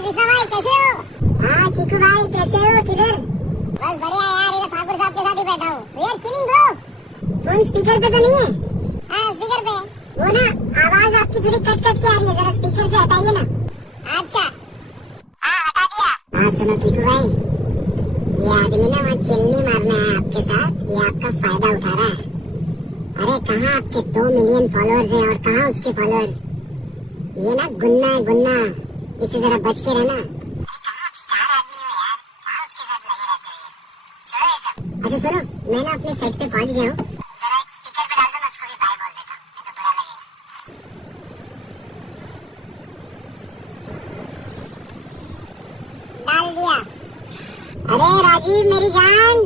कृष्णा भाई कैसे हो? हाँ चीकू भाई कैसे हो? किधर? बस बढ़िया यार, इधर ठाकुर साहब के साथ ही बैठा हूँ। We are chilling bro. Phone speaker पे तो नहीं है? हाँ स्पीकर पे है। वो ना आवाज आपकी थोड़ी कट कट के आ रही है, जरा स्पीकर से हटाइए ना। अच्छा हाँ हटा दिया। हाँ सुनो चीकू भाई, ये आदमी ना वहाँ चिल नहीं मारना है आपके साथ, ये आपका फायदा उठा रहा है। अरे कहाँ आपके 2 मिलियन फॉलोअर्स हैं और कहाँ उसके फॉलोअर्स? ये ना गुन्ना है गुन्ना, इससे जरा बच के रहना। कहाँ आप स्टार आदमी हो यार, कहाँ उसके साथ लगे रहते हो? छोड़ो ये सब। अच्छा सुनो, मैं ना अपने सेट पे पहुंच गया हूँ, जरा एक स्पीकर पे डाल दो, मैं उसको भी बाय बोल देता हूँ, नहीं तो बुरा लगेगा। डाल दिया। अरे राजीव मेरी जान,